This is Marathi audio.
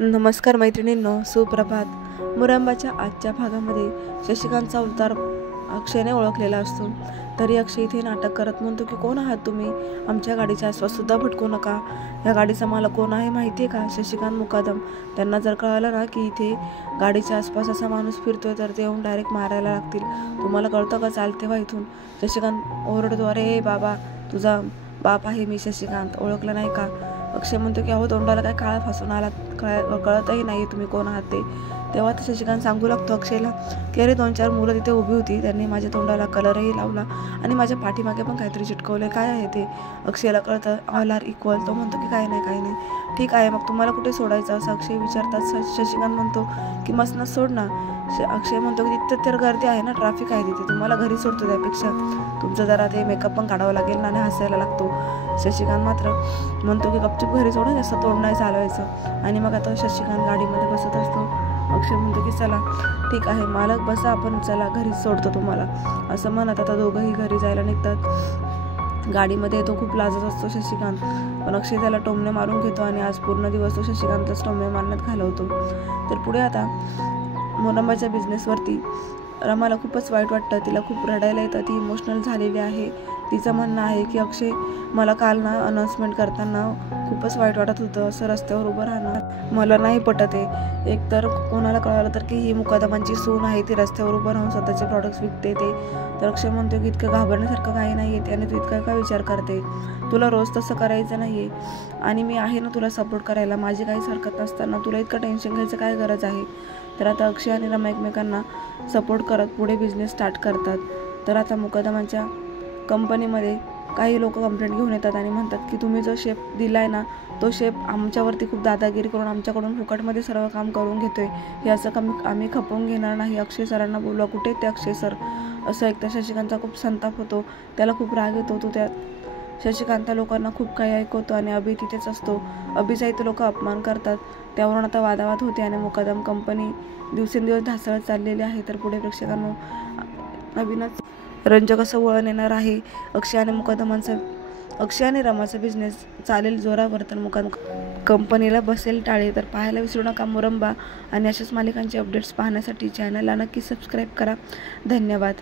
नमस्कार मैत्रिणींनो, सुप्रभात। मुरंबाच्या आजच्या भागामध्ये शशिकांतचा अवतार अक्षयने ओळखलेला असतो, तरी अक्षय इथे नाटक करत म्हणतो की कोण आहात तुम्ही? आमच्या गाडीच्या आसपास सुद्धा भटकू नका। या गाडीचा मालक कोण आहे माहिती आहे का? शशिकांत मुकादम। त्यांना जर कळालं ना की इथे गाडीच्या आसपास असा माणूस फिरतोय तर ते येऊन डायरेक्ट मारायला लागतील। तुम्हाला कळतं का? चालते व्हा इथून। शशिकांत ओरडतो, अरे बाबा, तुझा बाप आहे मी शशिकांत, ओळखलं नाही का? अक्षय म्हणतो की अहो, तोंडाला काय काळा फासून आलात? कळतही नाही तुम्ही कोण आहात ते। तेव्हा तर शशिकांत सांगू लागतो अक्षयला की अरे 2-4 मुलं तिथे उभी होती, त्यांनी माझ्या तोंडाला कलरही लावला आणि माझ्या पाठीमागे पण काहीतरी चिटकवलं, काय आहे ते? अक्षयला कळतं ऑल आर इक्वल। तो म्हणतो की काय नाही, ठीक आहे, मग तुम्हाला कुठे सोडायचं असं अक्षय विचारतात। शशिकांत म्हणतो की मसनच सोड ना। अक्षय म्हणतो की तिथे तर गर्दी आहे ना, ट्रॅफिक आहे तिथे, तुम्हाला घरी सोडतो, त्यापेक्षा तुमचं जरा ते मेकअप पण काढावं लागेल ना आणि हसायला लागतो। शशिकांत मात्र म्हणतो की गपचूप घरी सोडून जास्त तोंड नाही चालवायचं। आणि मग आता शशिकांत गाडीमध्ये बसत असतो। अक्षय म्हणतो की चला ठीक आहे मालक, बसा, आपण चला घरीच सोडतो तुम्हाला, असं म्हणत आता दोघंही घरी जायला निघतात। गाडीमध्ये तो खूप लाजत असतो शशिकांत, पण अक्षय त्याला टोमणे मारून घेतो आणि आज पूर्ण दिवस तो शशिकांतच टोमणे मारण्यात घालवतो। तर पुढे आता मुरंबाच्या बिझनेसवरती रमाला खूपच वाईट वाटतं, तिला खूप रडायला येतं, ती इमोशनल झालेली आहे। तिचं म्हणणं आहे की अक्षय, मला काल ना अनाउन्समेंट करताना खूपच वाईट वाटत होतं, असं रस्त्यावर उभं राहणं मला नाही पटत आहे। एक तर कोणाला कळालं तर की ही मुकादमांची सून आहे, ती रस्त्यावर उभं राहून स्वतःचे प्रॉडक्ट्स विकते ते। तर अक्षय म्हणतो की इतकं घाबरण्यासारखं काही नाही आहे आणि तू इतका काय विचार करते? तुला रोज तसं करायचं नाही आहे आणि मी आहे ना तुला सपोर्ट करायला, माझी काहीच हरकत नसताना तुला इतकं टेन्शन घ्यायचं काय गरज आहे? तर आता अक्षय आणि रमा एकमेकांना सपोर्ट करत पुढे बिझनेस स्टार्ट करतात। तर आता मुकादमांच्या कंपनीमध्ये काही लोक कंप्लेंट घेऊन येतात आणि म्हणतात की तुम्ही जो शेप दिला आहे ना, तो शेप आमच्यावरती खूप दादागिरी करून आमच्याकडून फुकटमध्ये सर्व काम करून घेतोय, हे असं आम्ही खपवून घेणार नाही। अक्षय सरांना बोलवा, कुठे ते अक्षय सर? असं ऐकता शशिकांतचा खूप संताप होतो, त्याला खूप राग येतो। तो त्या शशिकांत लोकांना खूप काही ऐकवतो आणि अभि तिथेच असतो। अभिचा इथे लोक अपमान करतात, त्यावरून आता वादावाद होते आणि मुकादम कंपनी दिवसेंदिवस ढासळत चाललेली आहे। तर पुढे प्रेक्षकांना नवीनच रंजक असं वळण येणार आहे। अक्षय आणि रमाचा बिझनेस चालेल जोरावर, तर मुकादम कंपनीला बसेल टाळे। तर पाहायला विसरू नका मुरंबा आणि अशाच मालिकांचे अपडेट्स पाहण्यासाठी चॅनलला नक्की सबस्क्राईब करा। धन्यवाद।